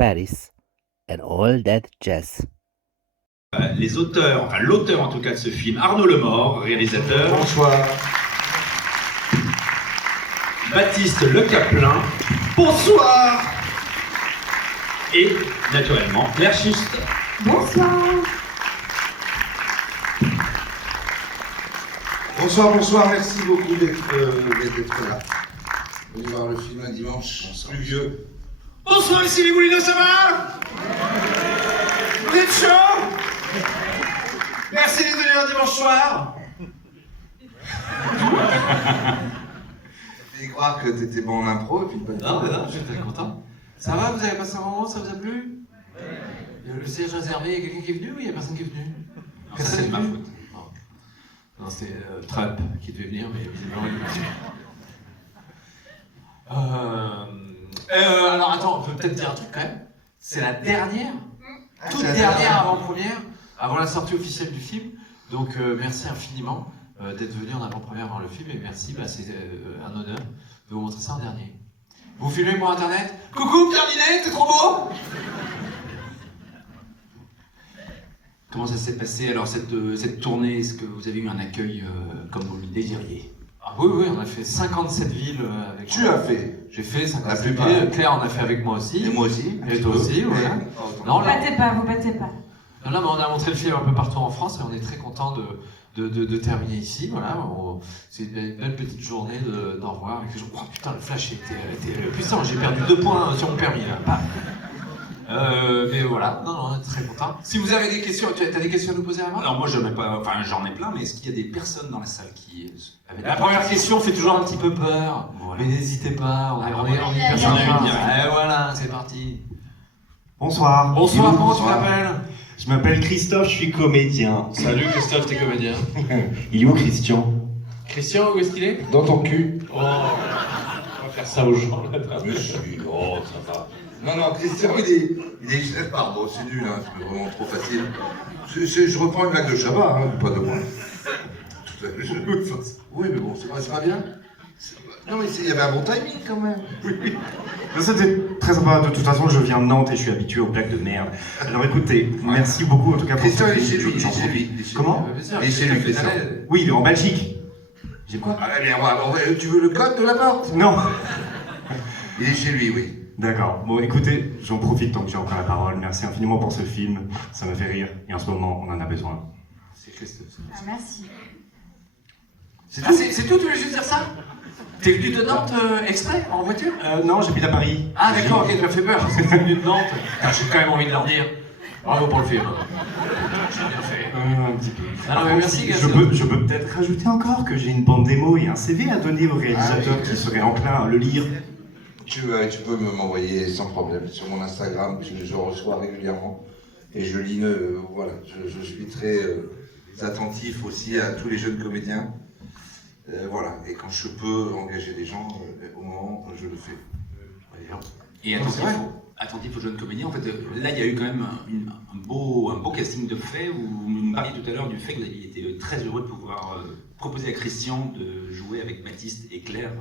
Paris and all that jazz. Les auteurs, enfin l'auteur en tout cas de ce film, Arnaud Lemort, réalisateur. Bonsoir. Baptiste Le Caplin. Bonsoir. Et naturellement Claire Schiste. Bonsoir. Bonsoir, bonsoir, merci beaucoup d'être là. Venez voir le film un dimanche pluvieux. Bonsoir, ici les Moulineaux, ça va? Vous êtes chaud? Merci d'être venus un dimanche soir. Ça fait croire que t'étais bon en impro et puis pas du tout. Non, mais non, je suis très content. Ça va, vous avez passé un moment, ça vous a plu? Le siège réservé, il y a quelqu'un qui est venu ou il n'y a personne qui est venu? Ça, c'est de ma faute. Non, c'est Trump qui devait venir, mais visiblement il est venu. Alors attends, on peut peut-être dire un truc quand même. C'est la dernière, toute dernière avant-première, avant la sortie officielle du film. Donc merci infiniment d'être venu en avant-première voir le film et merci, c'est un honneur de vous montrer ça en dernier. Vous filmez pour internet? Coucou Pierre Ninet, t'es trop beau! Comment ça s'est passé alors cette tournée? Est-ce que vous avez eu un accueil comme vous le désiriez? Ah oui, on a fait 57 villes avec... Tu as fait? J'ai fait 57 villes, Claire en a fait avec moi aussi. Et moi aussi. Et toi aussi, voilà. Vous battez pas. Non, mais on a montré le film un peu partout en France et on est très content de terminer ici, voilà. C'est une belle petite journée d'au revoir. Avec les gens. Oh putain, le flash était puissant, j'ai perdu 2 points sur mon permis là. Paf. Mais voilà, non, on est très content. Si vous avez des questions, tu as des questions à nous poser à moi? Alors moi j'en ai pas, enfin j'en ai plein, mais est-ce qu'il y a des personnes dans la salle qui avaient La première question fait toujours un petit peu peur, voilà. Mais n'hésitez pas, on est hyper J'en ai une sympa. directe. Et voilà, c'est parti. Bonsoir. Bonsoir, comment tu Bonsoir. t'appelles? Je m'appelle Christophe, je suis comédien. Salut Christophe, t'es comédien. Il est où Christian? Christian, où est-ce qu'il est? Dans ton cul. Oh, on va faire ça aux gens là. Mais je suis... Oh, ça va. Non, Christian, il est... Pardon, c'est nul, hein, c'est vraiment trop facile. Je reprends une blague de Chabat, hein, pas de moi. Tout à fait. Oui, mais bon, c'est pas bien. Non, mais il y avait un bon timing quand même. Oui. C'était très sympa. De toute façon, je viens de Nantes et je suis habitué aux blagues de merde. Alors écoutez, merci beaucoup en tout cas pour Christian, ce il est film. chez lui, J'en il est chez lui, profite. il est chez lui. Comment? Il est chez lui, Christian. Oui, il est en Belgique. J'ai quoi? Allez, tu veux le code de la porte? Non. Il est chez lui, oui. D'accord. Bon, écoutez, j'en profite tant que j'ai encore la parole. Merci infiniment pour ce film. Ça me fait rire. Et en ce moment, on en a besoin. C'est Christophe. Merci. C'est tout, tu voulais juste dire ça? T'es venu de Nantes exprès, en voiture? Non, j'habite à Paris. Ah d'accord, ok, tu m'as fait peur, parce que t'es venu de Nantes. Ah, j'ai quand même envie de leur dire. Bravo pour le film. J'ai bien fait. Un petit peu. Alors, Par merci, contre, je peux peut-être rajouter encore que j'ai une bande démo et un CV à donner au réalisateur Ah oui. qui serait enclin à le lire. Tu peux m'envoyer sans problème sur mon Instagram, je reçois régulièrement. Et je lis, voilà, je suis très attentif aussi à tous les jeunes comédiens. Voilà, et quand je peux engager des gens, au moment, je le fais. Et attentif aux jeunes comédiens, en fait, là il y a eu quand même un beau casting de fait, où vous me parliez tout à l'heure du fait que vous aviez été très heureux de pouvoir proposer à Christian de jouer avec Baptiste et Claire,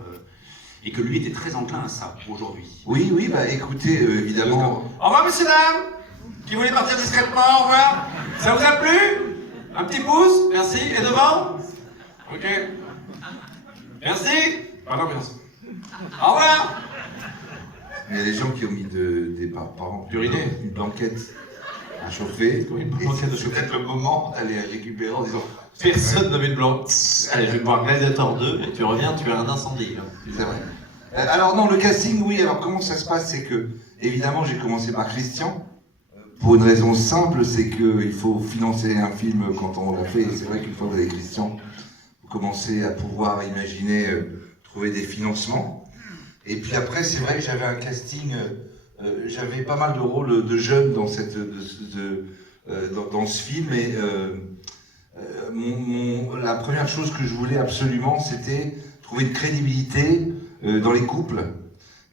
et que lui était très enclin à ça aujourd'hui. Oui, bah écoutez, évidemment... Au revoir messieurs dames, qui voulait partir discrètement, au revoir. Ça vous a plu? Un petit pouce, merci, et devant? Ok. Merci. Pardon, merci. Au revoir. Il y a des gens qui ont mis des parents D'uriner. une banquette à chauffer. Oui, une Et banquette à c'est chauffer. peut-être le moment d'aller récupérer en disant... Personne ne met de blanc. Allez, je vais boire Gladiator 2 et tu reviens, tu as un incendie. Là. C'est vrai. Alors non, le casting, oui, alors comment ça se passe? C'est que, évidemment, j'ai commencé par Christian. Pour une raison simple, c'est qu'il faut financer un film quand on l'a fait. Et c'est vrai qu'une fois que vous avez Christian, vous commencez à pouvoir imaginer trouver des financements. Et puis après, c'est vrai que j'avais un casting, j'avais pas mal de rôles de jeunes dans, dans ce film. Et la première chose que je voulais absolument, c'était trouver une crédibilité dans les couples.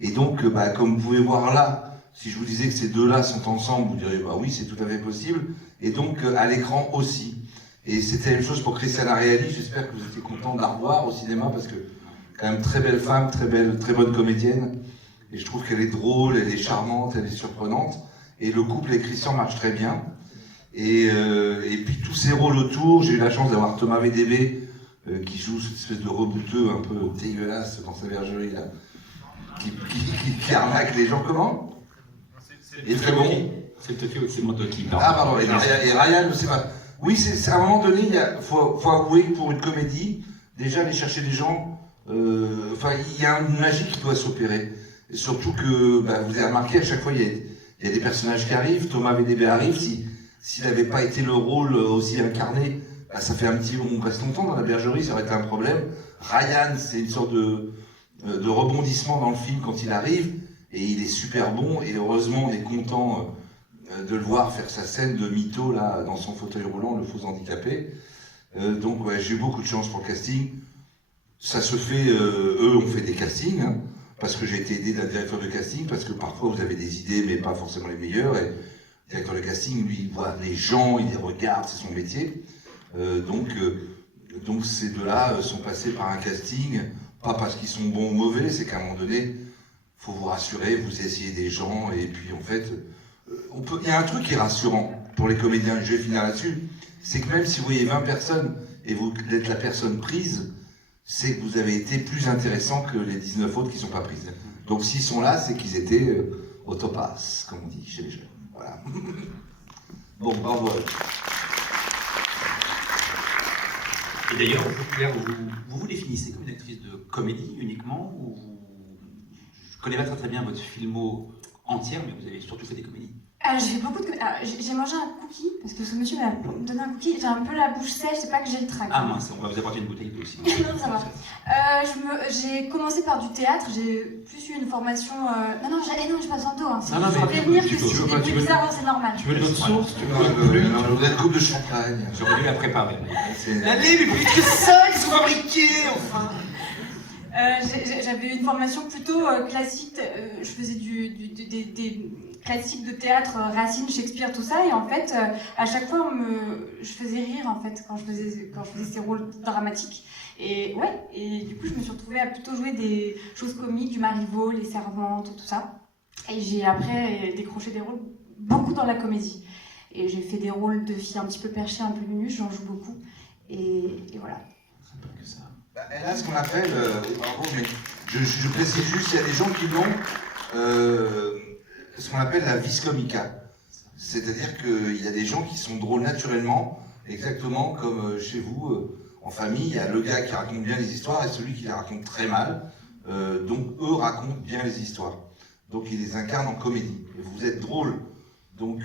Et donc, comme vous pouvez voir là, si je vous disais que ces deux-là sont ensemble, vous diriez, bah oui, c'est tout à fait possible. Et donc, à l'écran aussi. Et c'était la même chose pour Christiane Ariely. J'espère que vous étiez content de la revoir au cinéma, parce que, quand même, très belle femme, très bonne comédienne. Et je trouve qu'elle est drôle, elle est charmante, elle est surprenante. Et le couple avec Christian marche très bien. Et puis tous ces rôles autour, j'ai eu la chance d'avoir Thomas VDB qui joue cette espèce de rebouteux un peu dégueulasse dans sa bergerie là, qui arnaque les gens. Comment? Il est très bon. C'est le Tokyo, c'est mon qui parle. Ah pardon, et Ryan, c'est pas... Oui, c'est à un moment donné, il faut avouer que pour une comédie, déjà aller chercher des gens, enfin il y a une magie qui doit s'opérer. Et surtout que, vous avez remarqué, à chaque fois il y a des personnages qui arrivent, Thomas VDB arrive, s'il n'avait pas été le rôle aussi incarné, ça fait un petit... On reste longtemps dans la bergerie, ça aurait été un problème. Ryan, c'est une sorte de rebondissement dans le film quand il arrive, et il est super bon, et heureusement on est content de le voir faire sa scène de mytho là, dans son fauteuil roulant, le faux handicapé. Donc ouais, j'ai eu beaucoup de chance pour le casting. Ça se fait, eux ont fait des castings, hein, parce que j'ai été aidé d'un directeur de casting, parce que parfois vous avez des idées mais pas forcément les meilleures, et le directeur de casting, lui, il voit les gens, il les regarde, c'est son métier. Donc ces deux-là sont passés par un casting, pas parce qu'ils sont bons ou mauvais, c'est qu'à un moment donné, faut vous rassurer, vous essayez des gens, et puis en fait, il y a un truc qui est rassurant pour les comédiens, je vais finir là-dessus, c'est que même si vous voyez 20 personnes et vous êtes la personne prise, c'est que vous avez été plus intéressant que les 19 autres qui ne sont pas prises. Donc s'ils sont là, c'est qu'ils étaient au topas, comme on dit chez les jeunes. Voilà. Bon, bravo. Et d'ailleurs, Claire, vous vous définissez comme une actrice de comédie uniquement, ou je connais pas très bien votre filmo entière, mais vous avez surtout fait des comédies. J'ai fait beaucoup de... J'ai mangé un cookie, parce que ce monsieur m'a donné un cookie, j'ai un peu la bouche sèche, c'est pas que j'ai le trac. Ah mince, on va vous apporter une bouteille d'eau aussi. Non, ça va. J'ai commencé par du théâtre, j'ai plus eu une formation... Non, j'ai pas besoin d'eau, hein. Non, mais prévenir que tu si veux j'ai pas, des tu veux- bizarres, c'est normal. Tu veux de l'autre source? Tu veux Non, je voudrais une coupe de champagne. J'aurais dû la préparer. Allez, mais plus que ça, ils sont fabriqués, enfin. J'avais une formation plutôt classique, je faisais des classiques de théâtre, Racine, Shakespeare, tout ça, et en fait, à chaque fois, je faisais rire, en fait, quand je faisais ces rôles dramatiques. Et ouais, et du coup, je me suis retrouvée à plutôt jouer des choses comiques, du Marivaux, Les Servantes, tout ça. Et j'ai après décroché des rôles beaucoup dans la comédie. Et j'ai fait des rôles de filles un petit peu perchées, un peu minuches, j'en joue beaucoup. Et voilà. Elle a ce qu'on appelle, bravo, mais je précise juste, il y a des gens qui l'ont, ce qu'on appelle la vis comica. C'est-à-dire qu'il y a des gens qui sont drôles naturellement, exactement comme chez vous, en famille, il y a le gars qui raconte bien les histoires et celui qui les raconte très mal. Donc eux racontent bien les histoires. Donc ils les incarnent en comédie. Et vous êtes drôle. Donc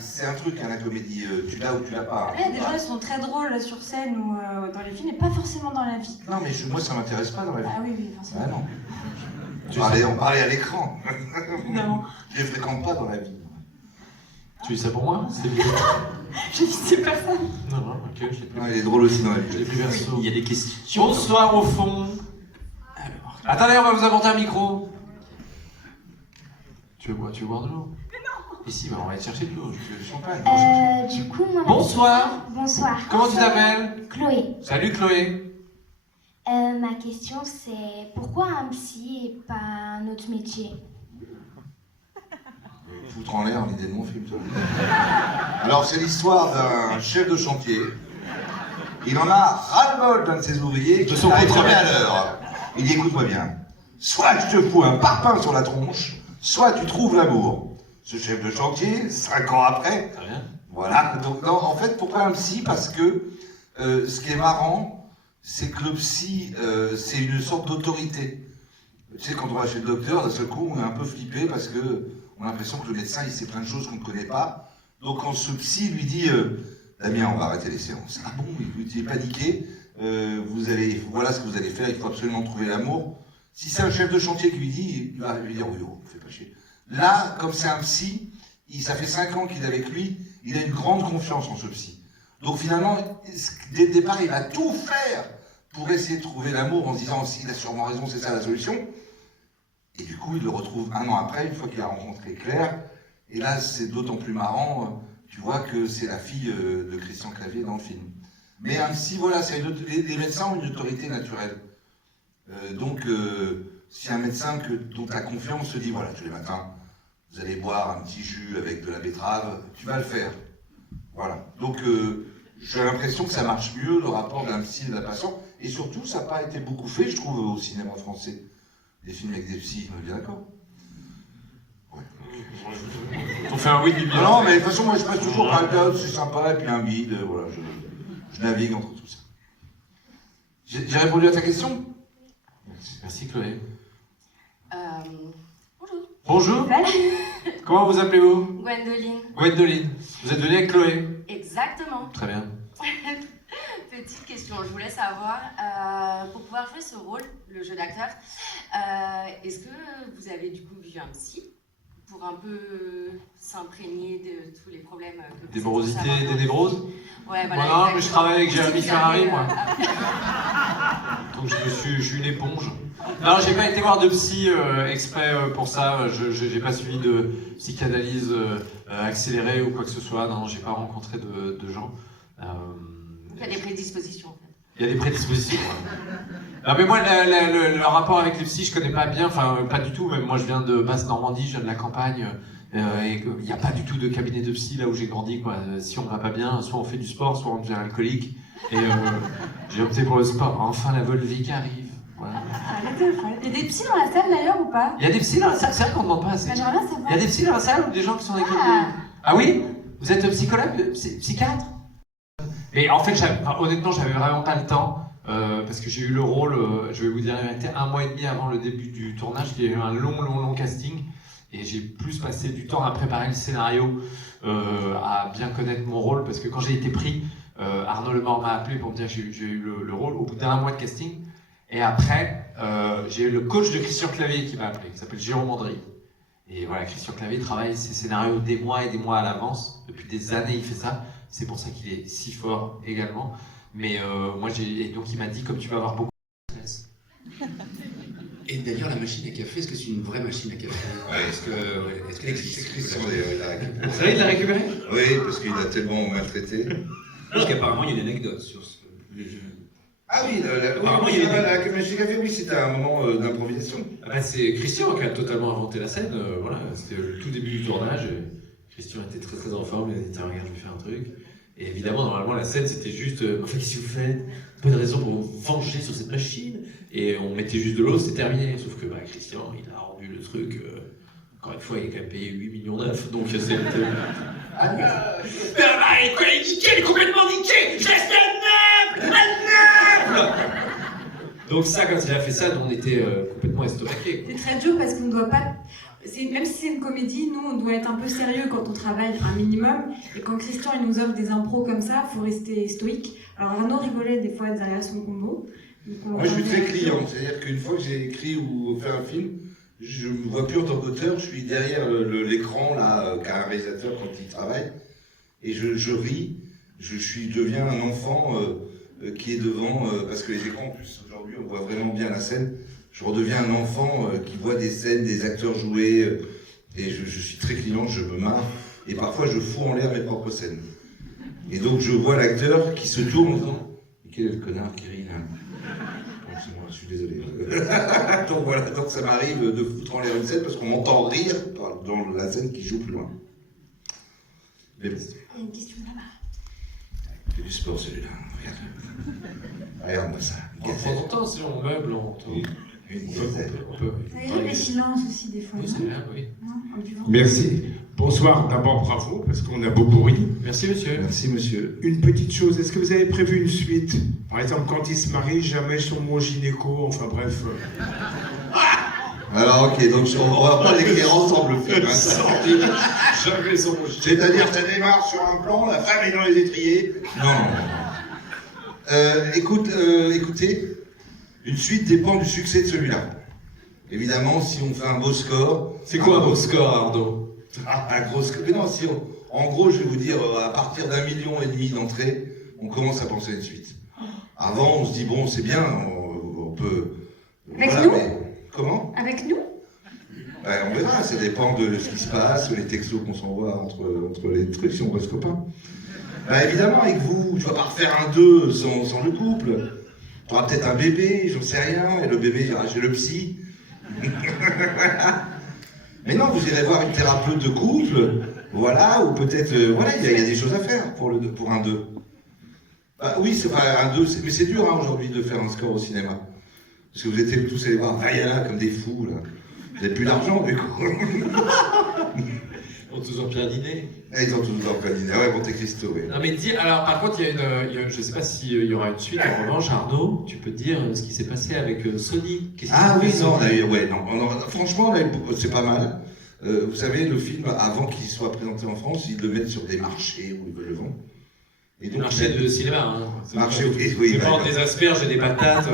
c'est un truc, hein, la comédie, tu l'as ou tu l'as pas. Après, il y a des gens qui sont très drôles sur scène ou dans les films, mais pas forcément dans la vie. Non mais moi ça m'intéresse pas dans la vie. Ah oui, forcément. Ah non. On parlait à l'écran. Non. Je les fréquente pas dans la vie. Tu dis ça pour moi? J'ai visité personne. Non, ok, je l'ai plus. Non, il est drôle aussi dans la Je l'ai vie. plus perso. Il y a des questions. Bonsoir au fond. Alors, Attendez, on va vous apporter un micro. Tu veux boire de l'eau? Non. Ici, on va aller chercher de l'eau. Je veux du champagne. Du coup, moi, Bonsoir. Bonsoir. Comment tu t'appelles? Chloé. Salut Chloé. Ma question c'est pourquoi un psy et pas un autre métier? Foutre en l'air l'idée de mon film, toi. Alors, c'est l'histoire d'un chef de chantier. Il en a ras-le-bol d'un de ses ouvriers qui n'arrive jamais à l'heure. Il dit, écoute-moi bien, soit je te fous un parpaing sur la tronche, soit tu trouves l'amour. Ce chef de chantier, 5 ans après, Très bien. voilà. Donc, non, en fait, pourquoi un psy? Parce que ce qui est marrant, c'est que le psy, c'est une sorte d'autorité. Tu sais, quand on va chez le docteur, d'un seul coup, on est un peu flippé parce que on a l'impression que le médecin, il sait plein de choses qu'on ne connaît pas. Donc quand ce psy lui dit Damien, on va arrêter les séances. Ah bon, il est paniqué. Voilà ce que vous allez faire, il faut absolument trouver l'amour. Si c'est un chef de chantier qui lui dit, il va lui dire oui, oh, fais pas chier. Là, comme c'est un psy, ça fait 5 ans qu'il est avec lui, il a une grande confiance en ce psy. Donc finalement, dès le départ, il va tout faire pour essayer de trouver l'amour en se disant il a sûrement raison, c'est ça la solution. Et du coup, il le retrouve 1 an après, une fois qu'il a rencontré Claire. Et là, c'est d'autant plus marrant, tu vois que c'est la fille de Christian Clavier dans le film. Mais un psy, voilà, les médecins ont une autorité naturelle. Si un médecin dont tu as confiance se dit, voilà, tous les matins, vous allez boire un petit jus avec de la betterave, tu vas le faire. Voilà. Donc, j'ai l'impression que ça marche mieux, le rapport d'un psy et d'un patient. Et surtout, ça n'a pas été beaucoup fait, je trouve, au cinéma français. Des films avec des psys, on est bien d'accord? On fait un oui du bien. Non, mais de toute façon, moi, je passe toujours par le cadre, c'est sympa, et puis un guide, voilà, je navigue entre tout ça. J'ai répondu à ta question? Merci Chloé. Bonjour. Bonjour. Salut. Comment vous appelez-vous? Gwendoline. Gwendoline. Vous êtes venue avec Chloé? Exactement. Très bien. Petite question, je voulais savoir, pour pouvoir jouer ce rôle, le jeu d'acteur, est-ce que vous avez du coup vu un psy pour un peu s'imprégner de tous les problèmes que vous Des morosités, des névroses? Ouais, voilà. Moi non, mais je travaille avec Ou si Jérémy vous Ferrari, avez, moi. Donc je suis une éponge. Non, j'ai pas été voir de psy exprès pour ça. J'ai pas suivi de psychanalyse accélérée ou quoi que ce soit. Non, j'ai pas rencontré de gens. Il y a des prédispositions en fait. Il y a des prédispositions. Ouais. Non, mais moi, le rapport avec les psys, je connais pas bien. Enfin, pas du tout. Même moi, je viens de Basse-Normandie, je viens de la campagne. Et il n'y a pas du tout de cabinet de psy là où j'ai grandi, quoi. Si on va pas bien, soit on fait du sport, soit on devient alcoolique. Et j'ai opté pour le sport. Enfin, la Volvic arrive. Voilà. Il y a des psys dans la salle d'ailleurs ou pas? Il y a des psys dans la salle, c'est vrai qu'on ne demande pas assez. J'aimerais bien savoir. Il y a des psys dans la salle ou des gens qui sont dans l'école Ah. Ah oui? Vous êtes psychologue, psychiatre? Mais en fait, honnêtement, j'avais vraiment pas le temps. Parce que j'ai eu le rôle, je vais vous dire, il était 1 mois et demi avant le début du tournage. Il y a eu un long casting. Et j'ai plus passé du temps à préparer le scénario, à bien connaître mon rôle, parce que quand j'ai été pris, Arnaud Lemort m'a appelé pour me dire que j'ai eu le rôle au bout d'1 mois de casting. Et après, j'ai eu le coach de Christian Clavier qui m'a appelé, qui s'appelle Jérôme Andry. Et voilà, Christian Clavier travaille ses scénarios des mois et des mois à l'avance. Depuis des années, il fait ça. C'est pour ça qu'il est si fort également. Mais moi, et donc il m'a dit, comme tu vas avoir beaucoup de stress. Et d'ailleurs, la machine à café, est-ce que c'est une vraie machine à café? Est-ce qu'elle existe? Christian, d'ailleurs, il l'a récupéré. C'est vrai, il l'a récupéré? Oui, parce qu'il a tellement maltraité. Parce qu'apparemment, il y a une anecdote sur ce jeu. Ah oui, Apparemment, il y a la machine à café, oui, c'était un moment d'improvisation. Ah bah, c'est Christian qui a totalement inventé la scène. Voilà, c'était le tout début du tournage. Christian était très en forme. Il a dit tiens, regarde, je vais faire un truc. Et évidemment, normalement, la scène c'était juste en fait, qu'est-ce que vous faites? Pas de raison pour vous venger sur cette machine. Et on mettait juste de l'eau, c'était terminé. Sauf que Christian, il a rendu le truc. Encore une fois, il a quand même payé 8 millions d'œufs. Donc c'était. Elle est niquée, elle est complètement niquée! Je reste à neuf! Donc ça, quand il a fait ça, on était complètement estomaqués. C'est très dur parce qu'on ne doit pas. Même si c'est une comédie, nous on doit être un peu sérieux quand on travaille un minimum. Et quand Christian il nous offre des impros comme ça, il faut rester stoïque. Alors Arnaud rigolait des fois derrière son combo. Moi, je suis très client, c'est-à-dire qu'une fois que j'ai écrit ou fait un film, je ne me vois plus en tant qu'auteur, je suis derrière l'écran, là, qu'a un réalisateur quand il travaille, et je ris, je deviens un enfant qui est devant, parce que les écrans, en plus, aujourd'hui, on voit vraiment bien la scène, je redeviens un enfant qui voit des scènes, des acteurs jouer, et je suis très client, je me marre, et parfois je fous en l'air mes propres scènes. Et donc je vois l'acteur qui se tourne en disant « Quel est le connard qui rit là ?» Je suis désolé. Donc voilà, donc ça m'arrive de foutre en l'air une scène parce qu'on m'entend rire dans la scène qui joue plus loin. Mais bon. Il y a une question là-bas. C'est du sport celui-là, regarde. Regarde-moi ça. On prend ton temps, si on meuble, on Gazelle. peut. Ça arrive les silences aussi des fois. Oui, non c'est bien, oui. Non, en buvant. Merci. Bonsoir, d'abord bravo, parce qu'on a beaucoup ri. Merci, monsieur. Merci monsieur. Une petite chose, est-ce que vous avez prévu une suite? Par exemple, quand ils se marient, jamais son mot gynéco, enfin bref. Alors ok, donc on va pas l'écrire ensemble le film. Hein, Jamais son mot gynéco. c'est-à-dire ça démarre sur un plan, la femme est dans les étriers. Non. Écoutez, une suite dépend du succès de celui-là. Évidemment, si on fait un beau score... C'est quoi un beau score, Arnaud? Un gros score. Mais non, si en gros, je vais vous dire, à partir d'1,5 million d'entrées, on commence à penser à une suite. Avant, on se dit, bon, c'est bien, on peut... Avec nous Comment? Avec nous? On verra, ça dépend de ce qui se passe, les textos qu'on s'envoie entre les trucs, si on reste copains. Évidemment, avec vous, je ne vais pas refaire un 2 sans le couple. T'auras peut-être un bébé, j'en sais rien, et le bébé ira chez le psy. Mais non, vous irez voir une thérapeute de couple, voilà, ou peut-être, voilà, il y a des choses à faire pour un 2. Bah, oui, c'est pas un 2, mais c'est dur hein, aujourd'hui de faire un score au cinéma. Parce que vous étiez tous allés voir Vaiana comme des fous, là. Vous n'avez plus d'argent, du coup. Ils ont tous en plein dîner. Ils ont tous en plein dîner, ouais, Monte Cristo, oui. Non mais dis, alors par contre, je ne sais pas s'il y aura une suite. En revanche, Arnaud, tu peux dire ce qui s'est passé avec Sony. Ah oui, non, franchement, c'est pas mal. Vous savez, le film, avant qu'il soit présenté en France, ils le mettent sur des marchés où ils veulent le vendre. Et donc, marché de cinéma, hein. Marché, oui. C'est pas des asperges et des patates.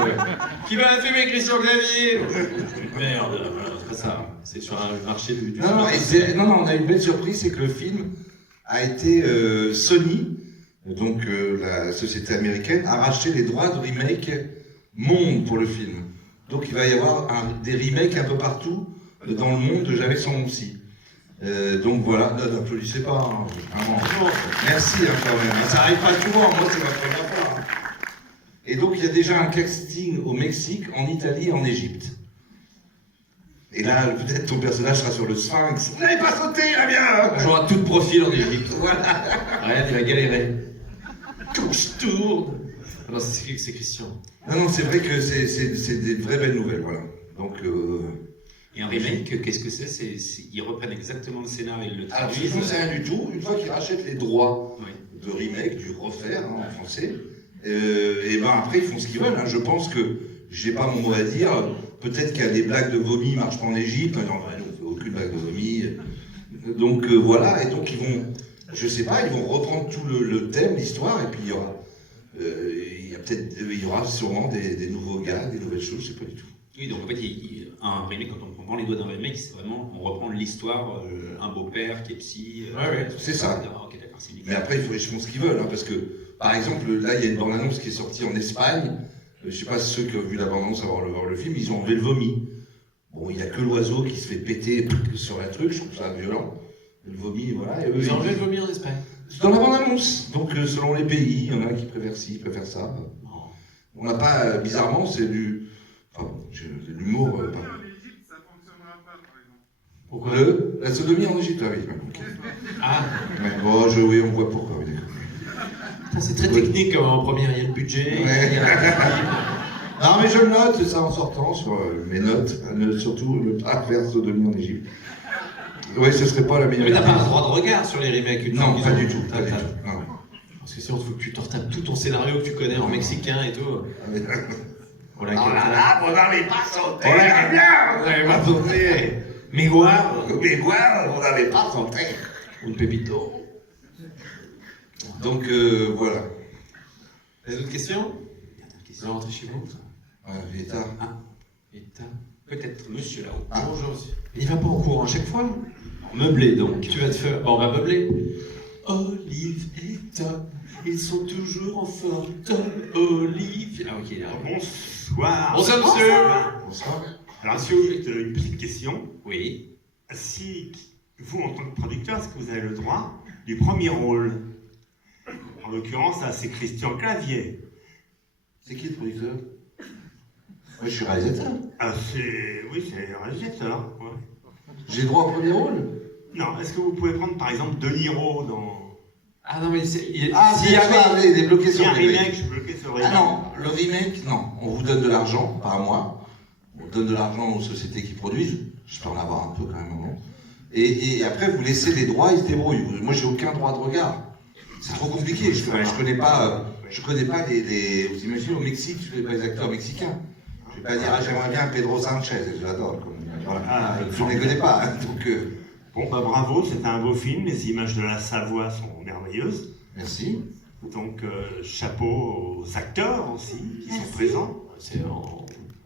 Qui va fumer Christian Clavier? Merde, c'est pas ça. C'est sur un marché du non, on a une belle surprise, c'est que le film a été Sony, donc la société américaine, a racheté les droits de remake monde pour le film. Donc il va y avoir des remakes un peu partout dans le monde de J'avais son nom aussi. Donc voilà, n'applaudissez pas, hein, vraiment. Merci hein, quand même. Ça arrive pas souvent, moi c'est ma première fois. Hein. Et donc il y a déjà un casting au Mexique, en Italie et en Égypte. Et là, peut-être ton personnage sera sur le Sphinx. Vous n'avez pas sauté, là bien. J'aurai tout de profil en Égypte. Voilà. Regarde, il va galérer. Quand je tourne. Non, c'est Christian. Non, c'est vrai que c'est des vraies belles nouvelles, voilà. Donc. Et un remake, qu'est-ce que c'est? Ils reprennent exactement le scénario et le traduisent. Alors, je ne sais rien du tout. Une fois qu'ils rachètent les droits de remake, du refaire hein, en français, et ben après ils font ce qu'ils veulent. Hein. Je pense que j'ai pas mon mot à dire. Peut-être qu'il y a des blagues de vomi marchent pas en Égypte. Non, on fait aucune blague de vomi. Donc voilà. Et donc ils vont, je sais pas, ils vont reprendre tout le thème, l'histoire, et puis il y aura sûrement des nouveaux gars, des nouvelles choses. Je sais pas du tout. Oui, donc en fait, un remake, quand on prend les doigts d'un remake, c'est vraiment, on reprend l'histoire, un beau-père qui est psy. C'est ça. Okay, mais après, ils font ce qu'ils veulent, hein, parce que, par exemple, là, il y a une bande-annonce qui est sortie en Espagne. Je sais pas ceux qui ont vu la bande-annonce avant de voir le film, ils ont enlevé le vomi. Bon, il n'y a que l'oiseau qui se fait péter sur un truc, je trouve ça violent. Le vomi, voilà. Et eux, ils ont enlevé le vomi en Espagne. C'est dans la bande-annonce. Donc, selon les pays, il y en a qui préfèrent ci, qui préfèrent ça. On n'a pas, bizarrement, c'est du. Enfin, de l'humour. Pourquoi la sodomie en Égypte, ah oui. Okay. Ah bon, oui, on voit pourquoi. Oui, c'est très technique en première, il y a le budget. Ouais. Non, mais je le note, ça en sortant sur mes notes, surtout le pas faire sodomie en Égypte. Oui, ce serait pas la meilleure. Mais t'as pas un droit de regard sur les remakes? Non, pas du tout. Non. Parce que sinon, il faut que tu te retapes tout ton scénario que tu connais en mexicain et tout. Oh là là, vous n'avez pas sauté! Vous n'avez pas sauté! Miguel, vous n'avez pas sauté! Un pepito. Donc, voilà. Les autres questions? Vous allez rentrer chez vous? Vita. Vita. Peut-être, monsieur là-haut. Bonjour, monsieur. Il va pas en cours à chaque fois? Meublé donc. Tu vas te faire. Bon, on va meubler. Olive et Tom, ils sont toujours en forme. Tom, Olive. Ah, ok, là. Bonsoir. Bonsoir, monsieur. Bonsoir. Alors, juste une petite question. Oui. Si vous, en tant que producteur, est-ce que vous avez le droit du premier rôle? En l'occurrence, là, c'est Christian Clavier. C'est qui le producteur? Moi, je suis réalisateur. Ah, oui, c'est le réalisateur. Ouais. J'ai le droit au premier rôle? Non, est-ce que vous pouvez prendre par exemple De Niro dans. Ah non, mais c'est. S'il y avait des bloqués sur un le remake, je bloqué sur le remake. Ah non, le remake, non. On vous donne de l'argent, pas à moi. On donne de l'argent aux sociétés qui produisent. Je peux en avoir un peu quand même. Non et après, vous laissez les droits, ils se débrouillent. Moi, j'ai aucun droit de regard. C'est trop compliqué. Je connais pas. Je connais pas les. Vous imaginez au Mexique, je connais pas les acteurs mexicains. Je vais pas dire, j'aimerais bien Pedro Sanchez, je l'adore. Voilà. Je ne les connais pas. Hein, donc. Bon, bah bravo, c'était un beau film, les images de la Savoie sont merveilleuses. Merci. Donc, chapeau aux acteurs aussi, qui sont présents.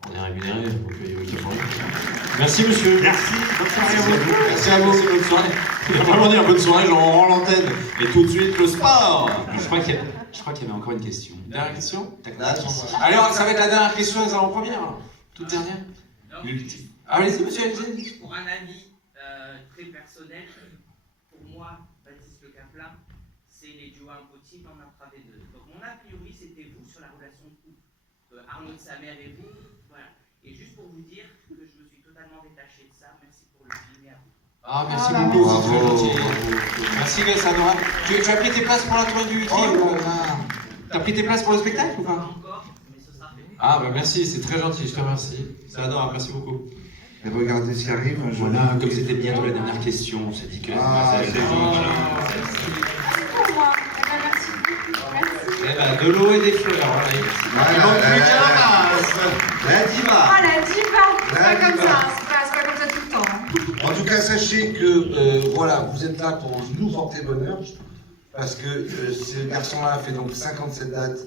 On est rémunéré, donc merci monsieur. Merci, bonne soirée à vous. Merci à vous, bonne soirée. Il va vraiment dire bonne soirée, genre on rend l'antenne. Et tout de suite, le sport. Je crois qu'il y avait encore une question. Dernière question? Alors, ça va être la dernière question, les avant-premières, alors. Toute dernière? Allez-y, monsieur, allez-y. Pour un avis très personnel, pour moi, Baptiste Le Caplin, c'est les duos impossibles en improvisé. Donc mon a priori, c'était vous sur la relation de couple. Arnaud de sa mère et vous. Voilà. Et juste pour vous dire que je me suis totalement détaché de ça. Merci pour le film et à vous. Ah, merci beaucoup, bravo, c'est très gentil. bravo. Merci Gassanora. Tu as pris tes places pour la tournée du film? Oh là là. T'as pris tes places pour le spectacle ou pas? Encore, mais ce sera fait. Ah bah merci, c'est très gentil, je te remercie. C'est adorable, merci beaucoup. Et regardez ce qui arrive. Voilà, comme c'était bientôt la dernière question, on s'est dit que... Ah, ça- c'est bon. Pour moi. Merci beaucoup. Merci. Eh ben, de l'eau et des fleurs, voilà. Il manque plus qu'un. La diva. Ah, la diva. C'est La pas comme diva. ça. C'est pas comme ça tout le temps. Hein. En tout cas, sachez que voilà, vous êtes là pour nous porter bonheur, parce que ce garçon-là a fait donc 57 dates,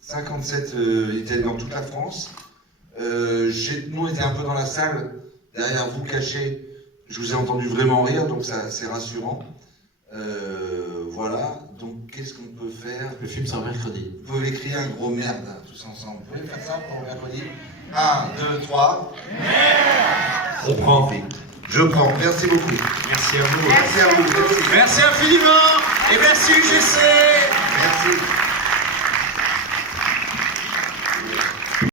57, il était dans toute la France. Nous, on était un peu dans la salle, derrière vous cachés. Je vous ai entendu vraiment rire, donc ça, c'est rassurant. Voilà, donc qu'est-ce qu'on peut faire? Le film, c'est un mercredi. Vous pouvez crier un gros merde, hein, tous ensemble. Vous pouvez faire ça pour mercredi? 1, 2, 3. On prend. Je prends, merci beaucoup. Merci à vous. Merci à vous, merci. Merci infiniment et merci UGC. Merci.